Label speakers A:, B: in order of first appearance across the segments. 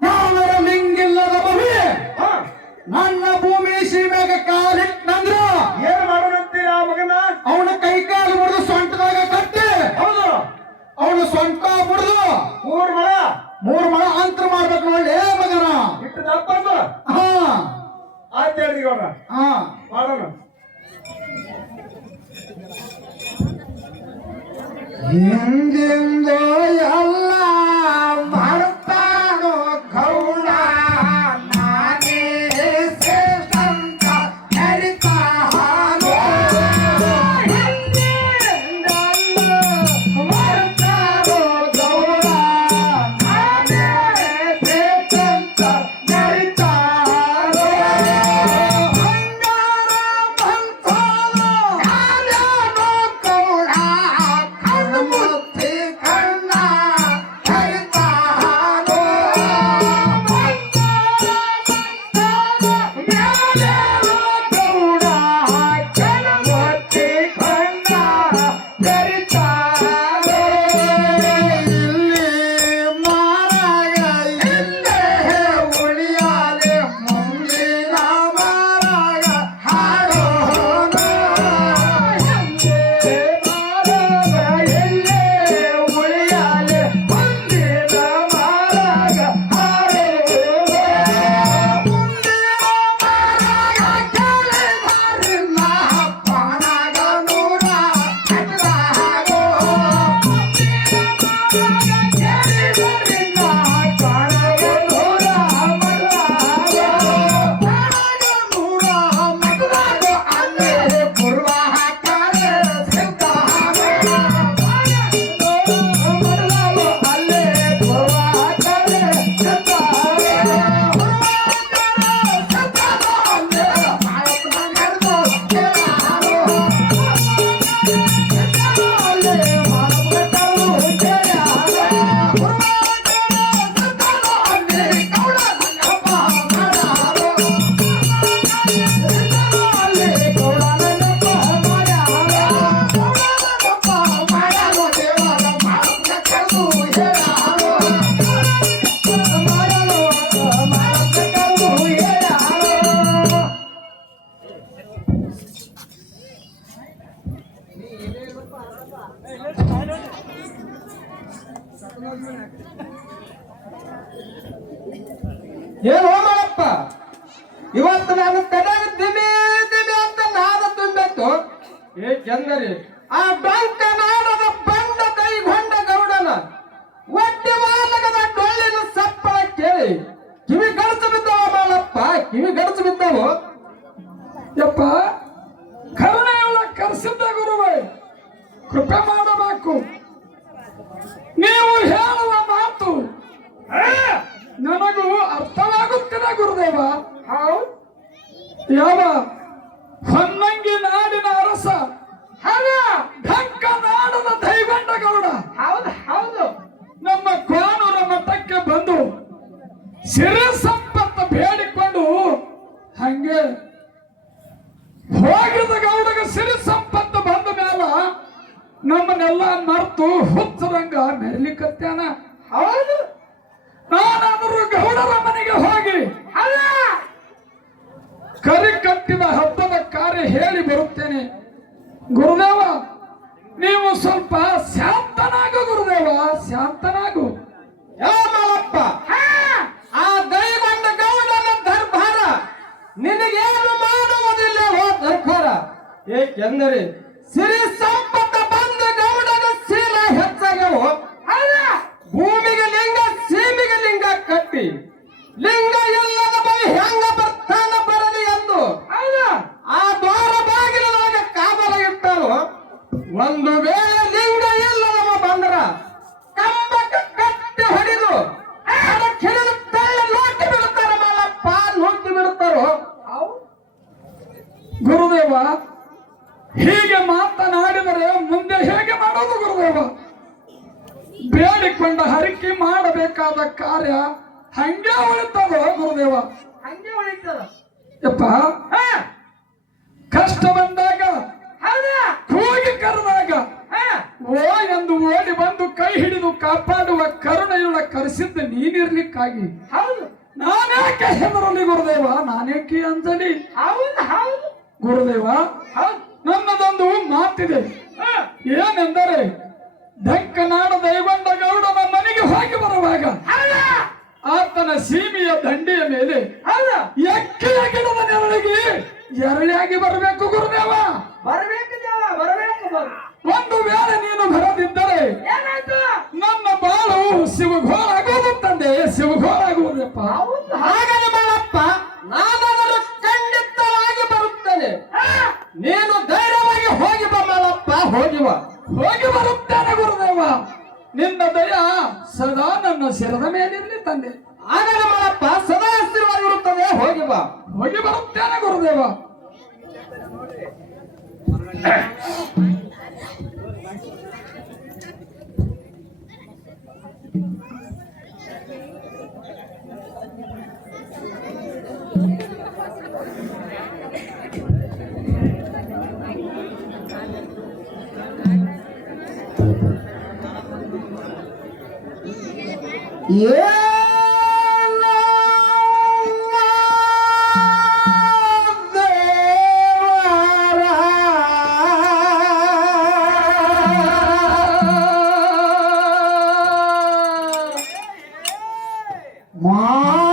A: ನಾವರ ನಿಂಗಿಲ್ಲದ ಭೂಮಿ. ನನ್ನ ಭೂಮಿ ಸೀಮೆಗ ಕಾಲಿಟ್ಟಂದ್ರ
B: ಏನ್ ಮಾಡೋಣಂತೀರ ಮಗನ?
A: ಅವನ ಕೈ ಕಾಲು ಮುರಿದು ಸೊಂಟದಾಗ ಕಟ್ಟಿ.
B: ಹೌದು.
A: ಅವನು ಸೊಂಟ ಮುರಿದು
B: ಮೂರ್ ಮಳ
A: ಮೂರ್ ಮಳ ಅಂತರ ಮಾಡ್ಬೇಕು ನೋಡಿ ಮಗನ?
B: ಇಟ್ಟು ದಪ್ಪ
A: ಹಾ.
B: ಆಯ್ತು ಹೇಳಿ ಗೌಡ.
A: ಹಾ.
B: ಮಾಡೋಣ.
A: ಹಿಂದಿಂದೋ ಎಲ್ಲ
C: Hey genleri seni ಕಾಪಾಡುವ ಕರುಣೆಯುಳ್ಳ ಕರೆಸಿದ್ದ ನೀನಿರ್ಲಿಕ್ಕಾಗಿ.
A: ಹೌದು.
C: ನಾನೇಕೆ ಹೆದರಲಿ ಗುರುದೇವ? ನಾನೇಕೆ ಅಂಜಲಿ?
A: ಹೌದು ಹೌದು.
C: ಗುರುದೇವ
A: ದೇವ
C: ನಿನ್ನ ದಯ ಸದಾ ನನ್ನ ಶಿರದ ಮೇಲಿರಲಿ ತಂದೆ.
A: ಆಗ ನಮ್ಮಪ್ಪ ಸದಾ ಆಶೀರ್ವಾದಿರುತ್ತದೆ ಹೋಗಿ ಬಾ.
C: ಹೋಗಿ ಬರುತ್ತೇನೆ ಗುರುದೇವ.
B: Thank you. Yeah! Wow.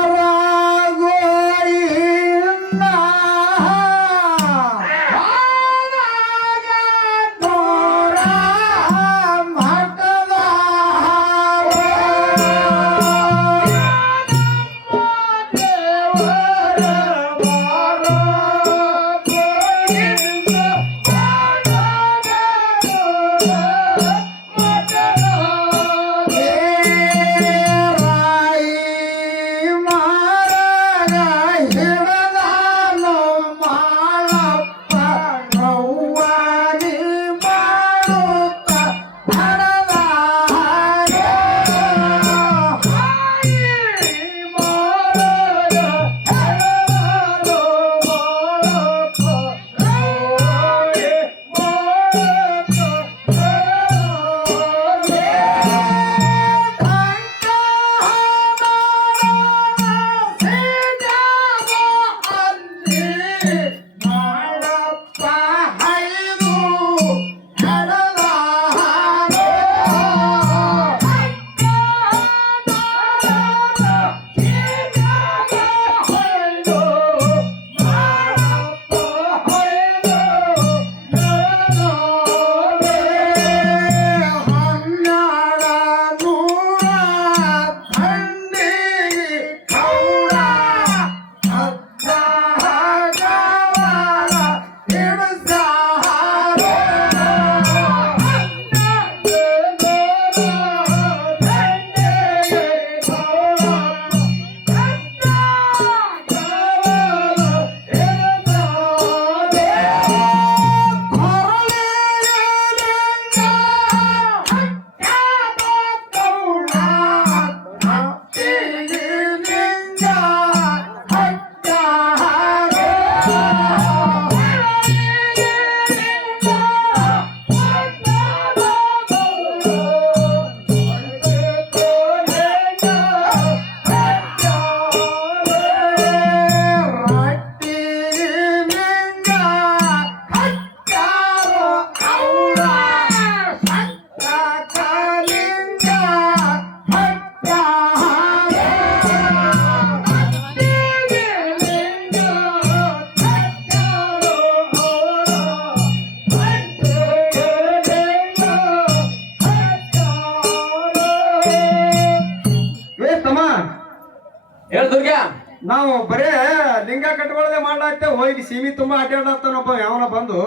B: ಸೀಮಿ ತುಂಬಾ ಅಡ್ಡಾಡತ್ತಾನೊಬ್ಬ ಯಾವನ ಬಂದು.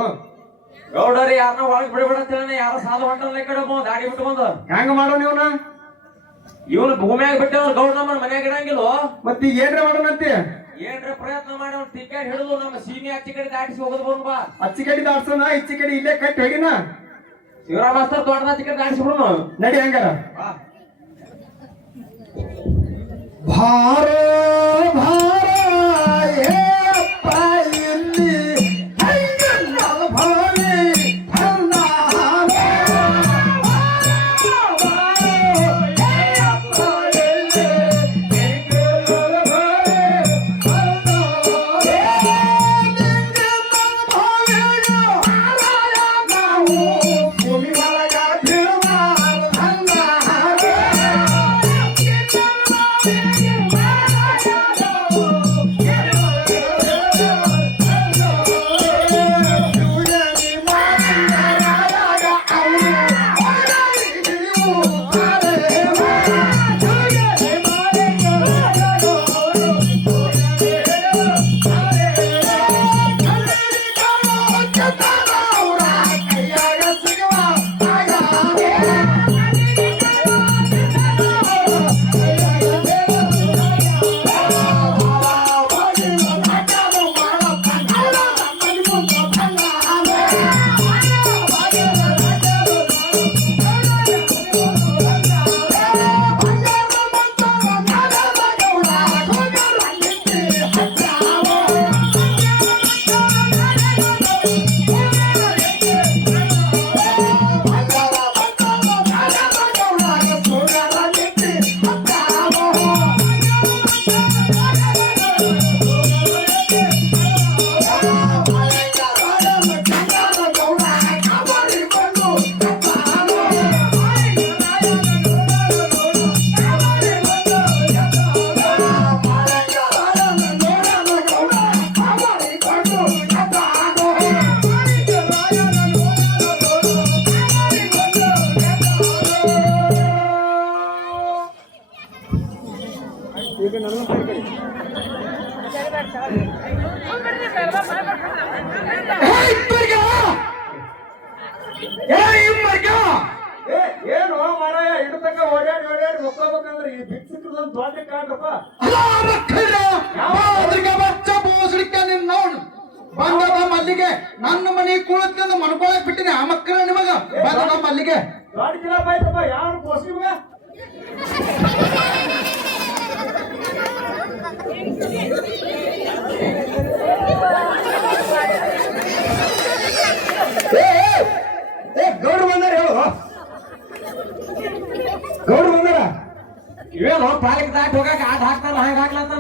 D: ಗೌಡರಿ ಯಾರನ್ನ ಒಳಗ್ ಬಿಡಬೇಡ ಅಂತ ಯಾರ ಸಾಲ ಹೊಂಟಲ್ಲ ಈ ಕಡೆ ದಾಡಿ ಬಿಟ್ಟು ಬಂದು.
B: ಹೆಂಗ ಮಾಡೋನ್ ಇವನ
D: ಇವನು ಭೂಮಿಯಾಗ ಬಿಟ್ಟವ್ ಗೌಡ ನಮ್ಮನ್ನ ಮನೆಯಾಗ ಇಡಂಗಿಲ್ಲ?
B: ಮತ್ತೆ ಏನ್ರ ಮಾಡೋಣಂತೆ?
A: ಏನ್ರ ಪ್ರಯತ್ನ ಮಾಡಿ ಅವ್ನು ಟಿಕೆಟ್ ಹಿಡಿದು ನಮ್ಮ ಸೀಮಿ ಅಚ್ಚಿ ಕಡೆ ದಾಟಿಸಿ ಹೋಗೋದು ಬರೋಣ ಬಾ.
E: ಅಚ್ಚಿ ಕಡೆ ದಾಟ್ಸೋಣ ಇಚ್ಚಿ ಕಡೆ ಇಲ್ಲೇ ಕಟ್ಟಿ ಹೇಗಿನ?
A: ಶಿವರಾಮ ಮಾಸ್ತರ್ ಅಚ್ಚಿ ಕಡೆ ದಾಟಿಸಿ ಬಿಡೋಣ.
E: ನಡಿ ಹಂಗಾರ.
A: ಭಾರತ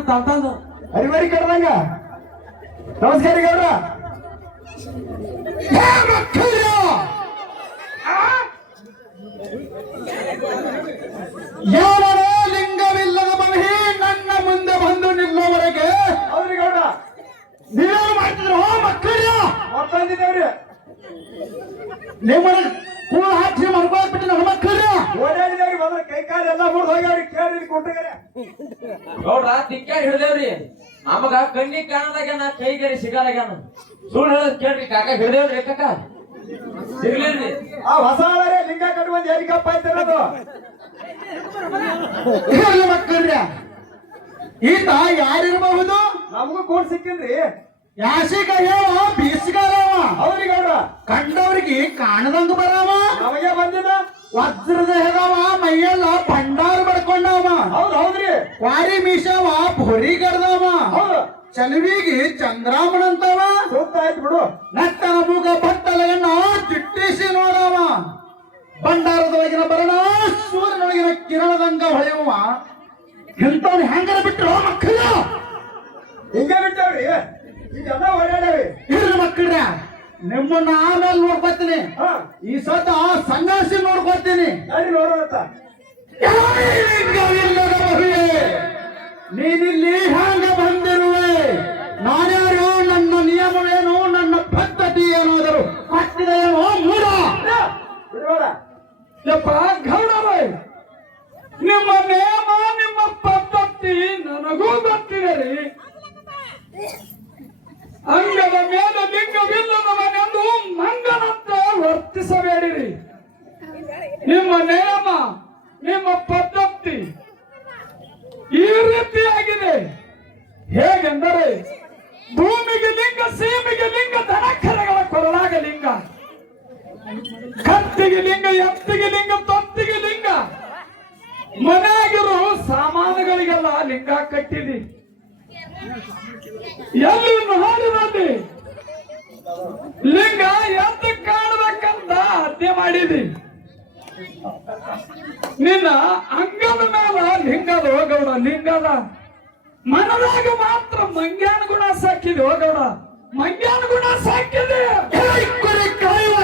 A: ತಂತಂದು
E: ಹರಿಮರಿ ಕಡ್ದಂಗ ನಮಸ್ಕಾರ ಗೌಡ್ರ
A: ನೋಡ್ರ ದಿಕ್ಕ ಹಿಡ್ದೇವ್ರಿ. ನಮಗ ಕಣ್ಣಿಗೆ ಕಾಣದಾಗ್ಯಾನ ಕೈಗರಿ ಸಿಗಲಾಗ್ಯಾನ ಸುಳ್ಳು ಹೇಳದ್ ಕೇಳ್ರಿ ಕಾಕ ಹಿಡ್ದೇವ್ರಿ ಕಾಕ. ಸಿಗ್ಲಿಲ್ರಿ.
E: ಆ ಹೊಸ ಲಿಂಗ ಕಟ್ಟುವಂತ ಎಲ್ಲಿಗಪ್ಪ ಆಯ್ತಿರೋದು
B: ಹೇಳಿ ಮಕ್ಕಳ್ರ. ಈತ ಯಾರಿರಬಹುದು?
E: ನಮಗೂ ಕೂಡ ಸಿಕ್ಕಿಲ್ರಿ.
B: ಯಾಸಿಗ ಹೇವ ಬೀಸಿಗಾರವ.
E: ಅವ್ರಿಗೆ
B: ಕಂಡವ್ರಿಗೆ ಕಾಣದಂಗ ಬರಾವ.
E: ನಮಗೆ ಬಂದಿಲ್ಲ.
B: ವಜ್ರದ ಹೆದವ ಮೈಯೆಲ್ಲ ಭಂಡಾರ ಬಡ್ಕೊಂಡವ
E: ಹೌದ್ ಹೌದ್ರಿ.
B: ವಾರಿ ಮೀಸವ ಭೂರಿ ಗಡ್ದವ.
E: ಹೌದು.
B: ಚಲುವಿಗೆ ಅಂತವ
E: ಸೂಕ್ತ ಆಯ್ತು ಬಿಡು.
B: ನಟ್ಟನ ಮೂಗ ಬಟ್ಟಲೆಯನ್ನ ಚಿಟ್ಟಿಸಿ ನೋಡವ. ಭಂಡಾರದೊಳಗಿನ ಬರಣ ಸೂರ್ಯನೊಳಗಿನ ಕಿರಣದಂಗ ಹೊಳೆಯುವ. ಇಂಥವ್ರು ಹೆಂಗರ ಬಿಟ್ರು ಮಕ್ಕಳ?
E: ಹಿಂಗೆ ಬಿಟ್ಟವ್ರಿ. ಇದೆಲ್ಲ ಓಡಾಡವಿ
B: ಇರ್ರಿ ಮಕ್ಕಳ್ರ. ನಿಮ್ಮನ್ನ ಆಮೇಲೆ ನೋಡ್ಕೊತೀನಿ.
E: ಆ
B: ಈ ಸತ ಸಂಘರ್ಷ ನೋಡ್ಕೊತೀನಿ. ನೀನಿಲ್ಲಿ ಹ್ಯಾಂಗ ಬಂದಿರುವೆ? ನಾನ್ಯಾರು ನನ್ನ ನಿಯಮವೇನು ನನ್ನ ಪದ್ಧತಿ ಏನಾದರೂ ಕಟ್ಟಿದೆಯೋ ಮೂಡ.
C: ಮೂಲ ಗೌರವ ನಿಮ್ಮ ನೇಮ ನಿಮ್ಮ ಪದ್ಧತಿ ನನಗೂ ಗೊತ್ತಿದೆ ರೀ ಅಂಗದ ಮೇಲೆ ಲಿಂಗವಿಲ್ಲದವನೆಂದು ಮಂಗನಂತೆ ವರ್ತಿಸಬೇಡಿರಿ. ನಿಮ್ಮ ನೇಮ, ನಿಮ್ಮ ಪದ್ಧತಿ ಈ ರೀತಿಯಾಗಿದೆ. ಹೇಗೆಂದರೆ ಭೂಮಿಗೆ ಲಿಂಗ, ಸೀಮೆಗೆ ಲಿಂಗ, ದನಕರಗಳ ಕೊರಳಾಗ ಲಿಂಗ. ಕತ್ತಿಗೆ ಲಿಂಗ, ಎತ್ತಿಗೆ ಲಿಂಗ, ತೊತ್ತಿಗೆ ಲಿಂಗ. ಮನೆಯಾಗಿರೋ ಸಾಮಾನುಗಳಿಗೆಲ್ಲ ಲಿಂಗ ಕಟ್ಟಿದಿ. ಎಲ್ಲಿ ನೋಡಿದಲ್ಲಿ ಲಿಂಗ ಎದ್ದು ಕಾಣಬೇಕಂತ ಹತ್ಯೆ ಮಾಡಿದಿ. ನಿನ್ನ ಅಂಗದ ಮೇಲೆ ಲಿಂಗದ ಹೋಗೌಡ ಲಿಂಗದ ಮನದಾಗ ಮಾತ್ರ ಮಂಗ್ಯಾನ ಗುಣ ಸಾಕಿದೆ ಹೋಗೌಡ ಮಂಗ್ಯಾನ ಗುಣ ಸಾಕಿದೆ
A: ಕುರಿ ಕಾಯುವ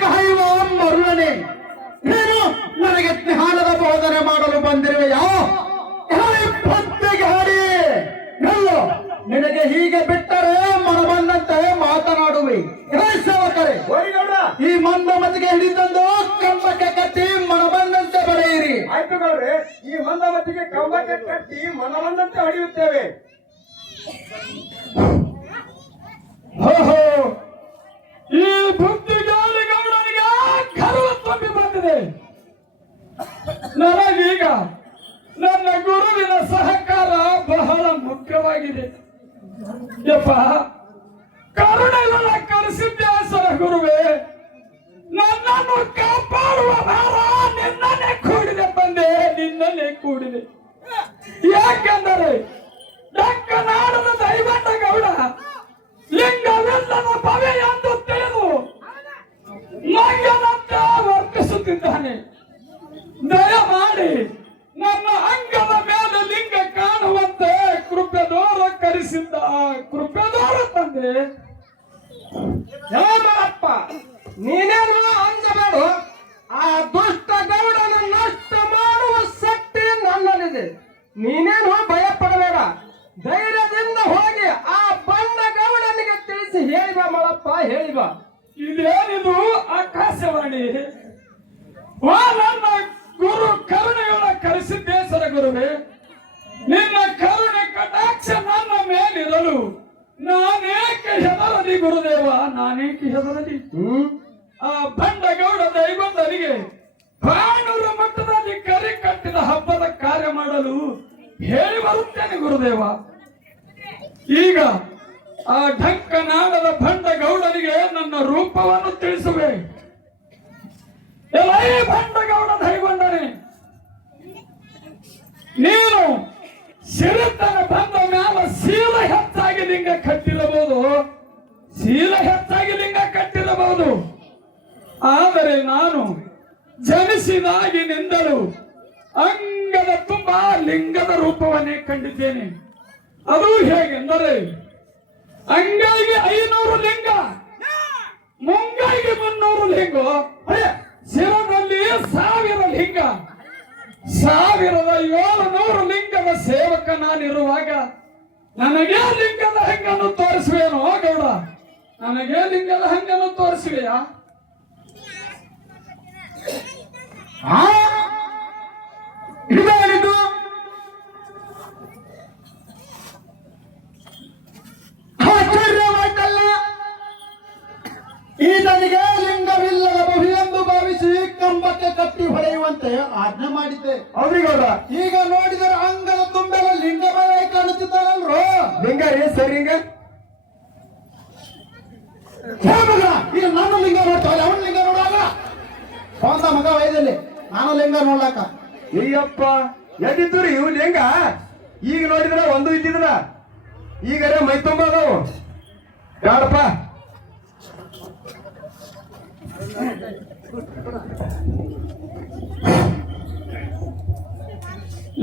A: ಕಾಯುವ ಮರುಳನೆ ನೀನು ನನಗೆ ಜ್ಞಾನದ ಬೋಧನೆ ಮಾಡಲು ಬಂದಿರುವೆಯೋ ನಿಲ್ಲು ನಿನಗೆ ಹೀಗೆ ಬಿಟ್ಟರೆ ಮನಬಂದಂತೆ ಮಾತನಾಡುವೆ. ಸೇವಕರೇ ಈ ಮಂದ ಮತಿಗೆ ಹಿಡಿತಂದು ಕಂಬಕ್ಕೆ ಕಟ್ಟಿ ಮನಬಂದಂತೆ ಬರೆಯಿರಿ.
B: ಆಯ್ತು ಗೌಡ್ರೆ ಈ ಮಂದಮತಿಗೆ ಕಂಬಕ್ಕೆ ಕಟ್ಟಿ ಮನಬಂದಂತೆ ಹೊಡೆಯುತ್ತೇವೆ.
C: ಓಹೋ ಈ ಬುದ್ಧಿ ಗಾಳಿ ಗೌಡನಿಗೆ ಕರು ತುಂಬಿ ಬಂದಿದೆ. ನನಗೀಗ ನನ್ನ ಗುರುವಿನ ಸಹಕಾರ ಬಹಳ ಮುಖ್ಯವಾಗಿದೆ. ಯಪ್ಪ ಕರುಣೆಗಳ ಕರೆಸಿದ್ಯಾಸರ ಗುರುವೇ, ನನ್ನನ್ನು ಕಾಪಾಡುವ ಭಾರ ನಿನ್ನನ್ನೇ ಕೂಡಿದೆ ಬಂದೆ ನಿನ್ನನ್ನೇ ಕೂಡಿದೆ. ಯಾಕೆಂದರೆ ಡಕ್ಕನಾಡದ ದೈವಂಡ ಗೌಡ, ಲಿಂಗವೆಲ್ಲದ ಪವೆ ಎಂದು ತಿಳಿದು ಮಂಗನಂತೆ ವರ್ತಿಸುತ್ತಿದ್ದಾನೆ. ದಯಮಾಡಿ ನನ್ನ ಅಂಗದ ಮೇಲೆ ಲಿಂಗ ಕಾಣುವಂತೆ ಕೃಪೆದೋರ ಕರೆಸಿದ್ದ ಕೃಪೆದೋರ ತಂದೆ
A: ಹೇಮಪ್ಪ ನೀನೇನು ಅಂಜಬೇಡು. ಆ ದುಷ್ಟ ಗೌಡನ ನಷ್ಟ ಮಾಡುವ ಶಕ್ತಿ ನನ್ನಲ್ಲಿದೆ. ನೀನೇನು ಭಯ ಪಡಬೇಡ ಧೈರ್ಯದಿಂದ ಹೋಗಿ ಆ ಬಣ್ಣ ಗೌಡನಿಗೆ ತಿಳಿಸಿ ಹೇಳಿ ಬಾ ಮಳಪ್ಪ ಹೇಳಿ ಬಾ
C: ಇದೇನಿದು ಆಕಾಶವಾಣಿ? ವಾ ನನ್ನ ಗುರು ಕರುಣೆಗಳ ಕರೆಸಿದ್ದೇಸರ ಗುರುವೇ. ನಿನ್ನ ಕರುಣೆ ಕಟಾಕ್ಷ ನನ್ನ ಮೇಲಿರಲು. ನಾನೇಕೆ ಹೆದರದಿ ಗುರುದೇವ? ನಾನೇಕೆ ಹೆದರದಿ ಆ ಬಂಡಗೌಡ ದೈವಂದನಿಗೆ ಬಾಣೂರ ಮಟ್ಟದಲ್ಲಿ ಕರಿ ಕಟ್ಟಿದ ಹಬ್ಬದ ಕಾರ್ಯ ಮಾಡಲು ಹೇಳಿ ಬರುತ್ತೇನೆ ಗುರುದೇವ. ಈಗ ಆ ಢಂಕನಾಡದ ಭಂಡಗೌಡನಿಗೆ ಜನಿಸಿದಾಗಿನಿಂದಲೂ ಅಂಗದ ತುಂಬ ಲಿಂಗದ ರೂಪವನ್ನೇ ಕಂಡಿದ್ದೇನೆ. ಅದು ಹೇಗೆಂದರೆ ಅಂಗೈಗೆ ಐನೂರು ಲಿಂಗ, ಮುಂಗೈಗೆ ಮುನ್ನೂರು ಲಿಂಗ, ಶಿರದಲ್ಲಿ ಸಾವಿರ ಲಿಂಗ, ಸಾವಿರದ ಏಳುನೂರು ಲಿಂಗದ ಸೇವಕ ನಾನಿರುವಾಗ ನನಗೆ ಲಿಂಗದ ಹಂಗನ್ನು ತೋರಿಸುವೇನೋ ಗೌಡ? ನನಗೆ ಲಿಂಗದ ಹಂಗನ್ನು ತೋರಿಸುವೆಯಾ?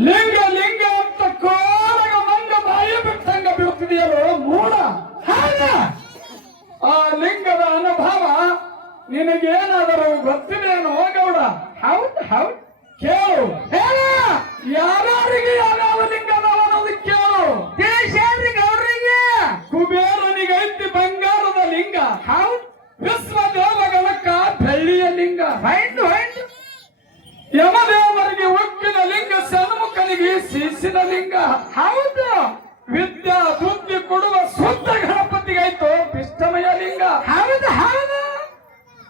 B: ಲಿಂಗ
A: ಲಿಂಗ
C: ಅಂತ ಕೋರಗ ಮಂಗ ಬಾಯಿ ಬಿಟ್ಟಂಗ ಬೀಳ್ತಿದೆಯಲ್ಲೋ ಮೂಡ ಹಾಗ? ಆ ಲಿಂಗದ ಅನುಭವ ನಿನಗೇನಾದರೂ ಗೊತ್ತಿದೆಯೇನೋ ಗೌಡ. ಹೌದು ಹೌದು. ಕೇಳು. ಹೇಳ. ಯಾರಿಗೆ ಯಾವ್ಯಾವ ಲಿಂಗ ಅದಾವ ಅನ್ನೋದು ಕೇಳು. ದೇಶಾದ್ರಿ ಗೌಡ್ರಿಗೆ. ಕುಬೇರನಿಗೆ ಐತಿ ಬಂಗಾರದ ಲಿಂಗ. ಹೌದು. ವಿಶ್ವ ದೇವಗಳಕ್ಕ ಬೆಳ್ಳಿಯ ಲಿಂಗ. ಹೈಂಡು ಹೈಂಡು ಯಮದೇವರಿಗೆ ಉಕ್ಕಿನ ಲಿಂಗ ಸನ್ಮುಖನಿಗೆ ಶಿಶಿನ ಲಿಂಗ. ಹೌದು. ವಿದ್ಯಾ ಬುದ್ಧಿ ಕೊಡುವ ಶುದ್ಧ ಗಣಪತಿಗಾಯ್ತು ಪಿಷ್ಟಮಯ ಲಿಂಗ. ಹೌದು ಹೌದು.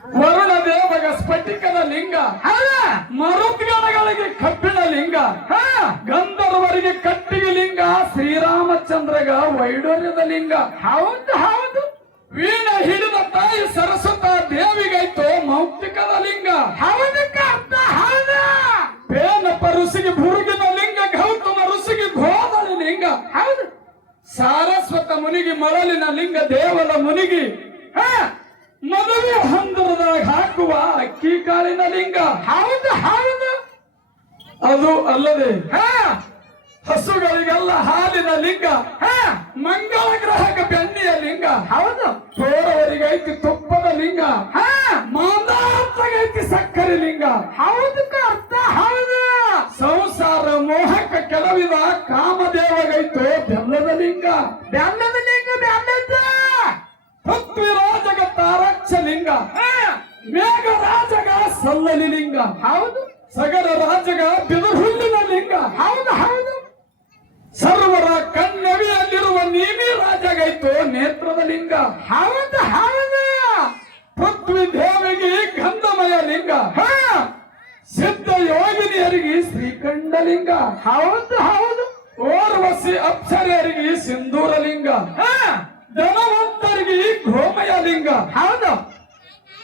C: ವರುಣ ದೇವಗ ಸ್ಫಟಿಕದ ಲಿಂಗ.
A: ಹೌದಾ.
C: ಮರುದ್ಗಣಗಳಿಗೆ ಕಬ್ಬಿಣ ಲಿಂಗ.
A: ಹಾ.
C: ಗಂಧರ್ವರಿಗೆ ಕಟ್ಟಿಗೆ ಲಿಂಗ. ಶ್ರೀರಾಮಚಂದ್ರಗ ವೈಡೂರ್ಯದ ಲಿಂಗ.
A: ಹೌದು ಹೌದು.
C: ವೀಣ ಹಿಡಿದ ತಾಯಿ ಸರಸ್ವತ ದೇವಿಗೈತು ಮೌಕ್ತಿಕದ ಲಿಂಗ.
A: ಹೌದಕ್ಕ ಅರ್ಥ ಹೌದಾ
C: ಪೇನಪ್ಪ ಋಷಿಗೆ ಭುರುಗಿನ ಲಿಂಗ ಗೌತಮ ಋಷಿಗೆ ಗೋದಳಿ ಲಿಂಗ
A: ಹೌದು
C: ಸಾರಸ್ವತ ಮುನಿಗಿ ಮರಳಿನ ಲಿಂಗ ದೇವರ ಮುನಿಗಿ
A: ಹಾ
C: ಮದುವೆ ಹಂದರದಾಗ ಹಾಕುವ ಅಕ್ಕಿ ಕಾಳಿನ ಲಿಂಗ.
A: ಹೌದು ಹೌದು.
C: ಅದು ಅಲ್ಲದೆ
A: ಹಾ.
C: ಹಸುಗಳಿಗೆಲ್ಲ ಹಾಲಿನ ಲಿಂಗ
A: ಹಾ.
C: ಮಂಗಳ ಗ್ರಹಕ ಬೆಣ್ಣೆಯ ಲಿಂಗ
A: ಹೌದು.
C: ತೋರವರಿಗೈತಿ ತುಪ್ಪದ ಲಿಂಗ
A: ಹಾ.
C: ಮಾಂದಾರ್ಥಗೈತಿ ಸಕ್ಕರೆ ಲಿಂಗ.
A: ಹೌದು ಅರ್ಥ ಹೌದು.
C: ಸಂಸಾರ ಮೋಹಕ ಕೆಲವಿದ ಕಾಮದೇವಗೈತು ಬೆಲ್ಲದ ಲಿಂಗ.
A: ಬೆಲ್ಲದ ಲಿಂಗ ಬೆಲ್ಲದ
C: ಪೃಥ್ವಿರಾಜಗ ತಾರಕ್ಷ ಲಿಂಗ.
A: ಹಾ.
C: ಮೇಘ ರಾಜಗ ಸಲ್ಲಲಿ ಲಿಂಗ.
A: ಹೌದು.
C: ಸಗರ ರಾಜಗ ಬಿದುಹುಲ್ಲಿನ ಲಿಂಗ.
A: ಹೌದು ಹೌದು.
C: ಸರ್ವರ ಕಣ್ಣವಿಯಲ್ಲಿರುವ ನೀಮಿ ರಾಜಗೈತು ನೇತ್ರದ ಲಿಂಗ.
A: ಹೌದು ಹೌದು.
C: ಪೃಥ್ವಿ ದೇವಿಗೆ ಗಂಧಮಯ ಲಿಂಗ.
A: ಹಾ.
C: ಸಿದ್ಧ ಯೋಗಿನಿಯರಿಗೆ ಶ್ರೀಕಂಠಲಿಂಗ.
A: ಹೌದು ಹೌದು.
C: ಓರ್ವಸಿ ಅಪ್ಸರೆಯರಿಗೆ ಸಿಂಧೂರ ಲಿಂಗ
A: ಹಾ.
C: ಧನವಂತರಿಗೆ ಗೋಮಯ ಲಿಂಗ
A: ಹೌದು.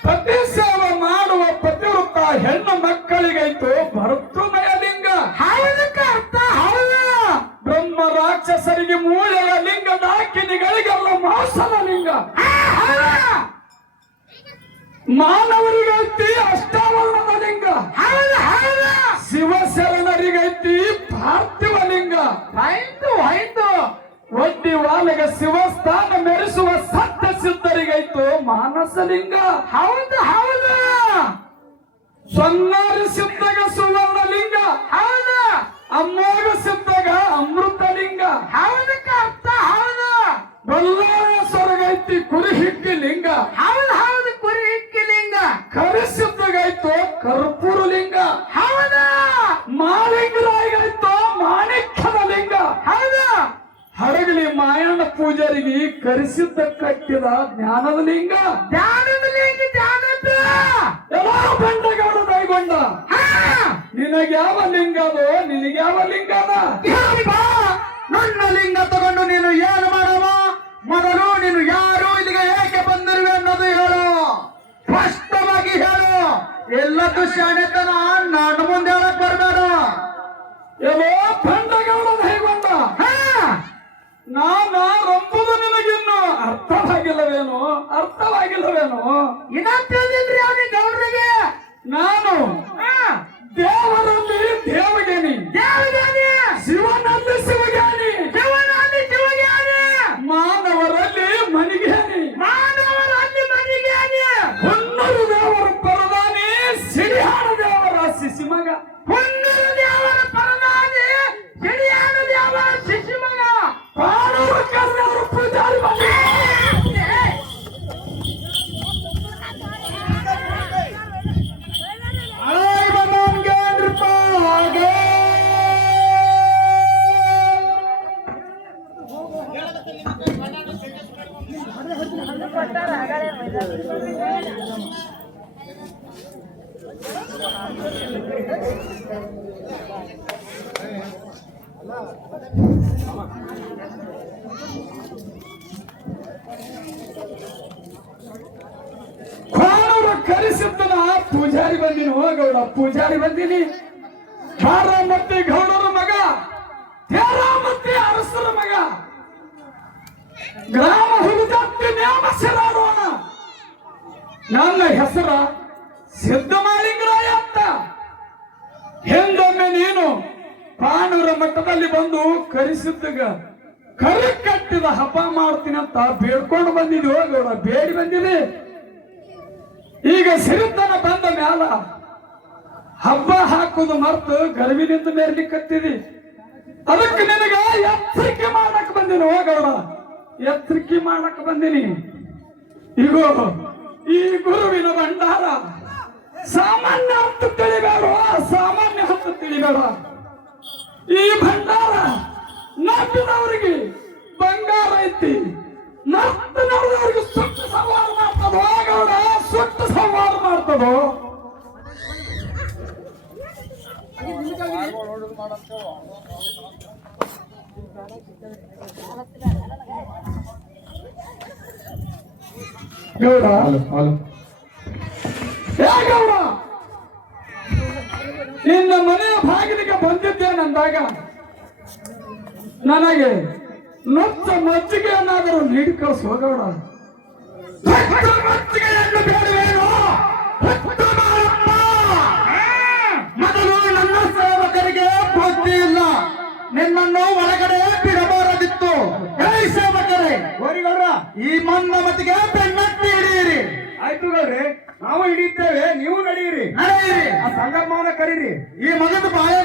C: ಪತಿ ಸೇವೆ ಮಾಡುವ ಪ್ರತಿವೃತ್ತ ಹೆಣ್ಣು ಮಕ್ಕಳಿಗೈತು ಭರ್ತೃಮಯ ಲಿಂಗ
A: ಹೌದಕ್ಕ ಅರ್ಥ ಹೌದು.
C: ಬ್ರಹ್ಮ ರಾಕ್ಷಸರಿಗೆ ಮೂಳೆಯ ಲಿಂಗ ಡಾಕಿನಿಗಳಿಗೆಲ್ಲ ಮಾಂಸದ ಲಿಂಗ ಮಾನವರಿಗೈತಿ ಅಷ್ಟಾವರ್ಣದ ಲಿಂಗ ಶಿವಶರಣರಿಗೈತಿ ಪಾರ್ಥಿವ ಲಿಂಗ.
A: ಆಯ್ತು ಆಯ್ತು
C: ಒಡ್ಡಿ ವಾಲಗ ಶಿವಸ್ಥಾನ ಮೆರೆಸುವ ಸತ್ಯ ಸಿದ್ಧರಿಗೈತು ಮಾನಸ ಲಿಂಗ.
A: ಹೌದು ಹೌದು.
C: ಸೊನ್ನಾರಿ ಸಿದ್ಧಗ ಸುವರ್ಣ ಲಿಂಗ.
A: ಹೌದು.
C: ಅಮ್ಮೋಗ ಸಿದ್ಧಗ ಅಮೃತ ಲಿಂಗ.
A: ಹೌದಕ್ಕ ಅರ್ಥ ಹೌದು.
C: ಸೊರಗೈತಿ ಕುರಿ ಹಿಕ್ಕಿ ಲಿಂಗ.
A: ಹೌದು
C: ಕರಿಸಿದ್ದಗೈತು ಕರ್ಪೂರ ಲಿಂಗ
A: ಹೌದ?
C: ಮಾಲಿಂಗರಾಯ್ತು ಮಾಣಿಕ್ಯದ ಲಿಂಗ
A: ಹೌದ?
C: ಹಡಗಲಿ ಮಾಯಣ್ಣ ಪೂಜಾರಿಗೆ ಕರಿಸಿದ್ದ ಕಟ್ಟಿದ ಜ್ಞಾನದ ಲಿಂಗ.
A: ಜ್ಞಾನದ ಲಿಂಗ ಜ್ಞಾನದ.
C: ಎಲ್ಲ ಬಂಡಗಾಡ ದೈಗೊಂಡ
A: ಹಾ.
C: ನಿನಗೆ ಯಾವ ಲಿಂಗ ಅದು? ನಿನಗೆ ಯಾವ ಲಿಂಗ ಅದ.
A: ನನ್ನ ಲಿಂಗ ತಗೊಂಡು ನೀನು ಏನು ಎಲ್ಲದ್ದು ಶಾಣೆತನ ನನ್ನ ಮುಂದೆ ಬರ್ಬೇಡ.
C: ಎಲ್ಲೋ ಬಂಡಗಾಡ ಹೇಗೊಂಡ?
A: ಹಾ?
C: ನಾನ ರಂಬುದು ನಿನಗಿನ್ನು ಅರ್ಥವಾಗಿಲ್ಲವೇನು? ಅರ್ಥವಾಗಿಲ್ಲವೇನು?
A: ಇನ್ನ ತಿಳಿದಿಲ್ರಿ ಅವನಿಗೆ ಗೌಡ್ರಿಗೆ.
C: ನಾನು
A: ಹಾ.
C: ದೇವರಲ್ಲಿ ದೇವಜ್ಞಾನಿ
A: ದೇವಗಾನಿ
C: ಶಿವನಲ್ಲಿ ಶಿವಜ್ಞಾನಿ
A: ಶಿವನಲ್ಲಿ ಶಿವಗಾನಿ
C: ಮಾನವರಲ್ಲಿ ಮನಿಜ್ಞಾನಿ ಮಗ
A: ಹುಣ್ಣೂರು ದೇವರ ಶಿಶುಮಗ
C: ಪಾಡೂರು ಕರ್ನವರ ಪೂಜಾರಿ ಬಂದ ಹೆಸರ ಸಿದ್ದಮಾಲಿಂಗರಾಯ ಅಂತ. ಹಿಂದೊಮ್ಮೆ ನೀನು ಪಾನೂರ ಮಠದಲ್ಲಿ ಬಂದು ಕರಿಸಿದ್ದಗ, ಕರಿ ಕಟ್ಟಿದ ಹಬ್ಬ ಮಾಡ್ತೀನಿ ಅಂತ ಬೇಡ್ಕೊಂಡು ಬಂದಿದ್ವಿ ಹೋಗೋಣ ಬೇಡಿ ಬಂದಿದೆ ಈಗ ಸಿರಿತನ ಬಂದ ಮ್ಯಾಲ ಹಬ್ಬ ಹಾಕುದು ಮರ್ತು ಗರ್ವಿನಿಂದ ಮೇರ್ಲಿಕ್ಕತ್ತಿದಿ ಅದಕ್ಕೆ ನಿನಗ ಎತ್ತರಿಕೆ ಮಾಡಕ್ ಬಂದಿನಿ ಹೋಗೋಣ ಎಚ್ಚರಿಕೆ ಮಾಡಕ್ ಬಂದಿನಿ. ಇಗೋ ಈ ಗುರುವಿನ ಭಂಡಾರ. ಸಾಮಾನ್ಯ ಅಂತ ತಿಳಿಬೇಡ, ಸಾಮಾನ್ಯ ಅಂತ ತಿಳಿಬೇಡ. ಈ ಭಂಡಾರ ನಟ್ಟಿನವರಿಗೆ ಬಂಗಾರ ಐತಿ. ನಟ್ಟಿನವರಿಗೆ ಸುಟ್ಟ ಸಂವಾರ ಮಾಡ್ತದ? ಗೌಡ ಸುಟ್ಟ ಸಂವಾರ ಮಾಡ್ತದೋ?
B: ಗೌಡ. ಹೇ ಗೌಡ! ನಿನ್ನ ಮನೆಯ ಬಾಗಿಲಿಗೆ ಬಂದಿದ್ದೇನೆಂದಾಗ ನನಗೆ ನೊಚ್ಚ ಮಜ್ಜಿಗೆಯನ್ನಾದರೂ ನೀಡಿ ಕಳಿಸುವ ಗೌಡ. ಮಜ್ಜಿಗೆಯನ್ನು ಬೇಡವೇನು. ಮೊದಲು ನನ್ನ ಸೇವಕರಿಗೆ ಬುದ್ಧಿ ಇಲ್ಲ. ನಿನ್ನನ್ನು ಒಳಗಡೆ ಬಿಡಬಾರದಿತ್ತು ಏ ಸೇವಕರೇ
E: ಗೋರಿಗೌಡ್ರ
B: ಈ ಮನ್ನ ಮತಿಗೆ ಬೆನ್ನಟ್ಟಿ ಹಿಡಿಯಿರಿ.
E: ಆಯ್ತು ಗೌಡ್ರಿ ನಾವು ಹಿಡಿಯುತ್ತೇವೆ ನೀವು ನಡೆಯಿರಿ.
B: ನಡೆಯಿರಿ.
E: ಆ ಸಂಗಮ್ಮವನ್ನ ಕರೀರಿ.
B: ಈ ಮಗದ ಬಾಯಿ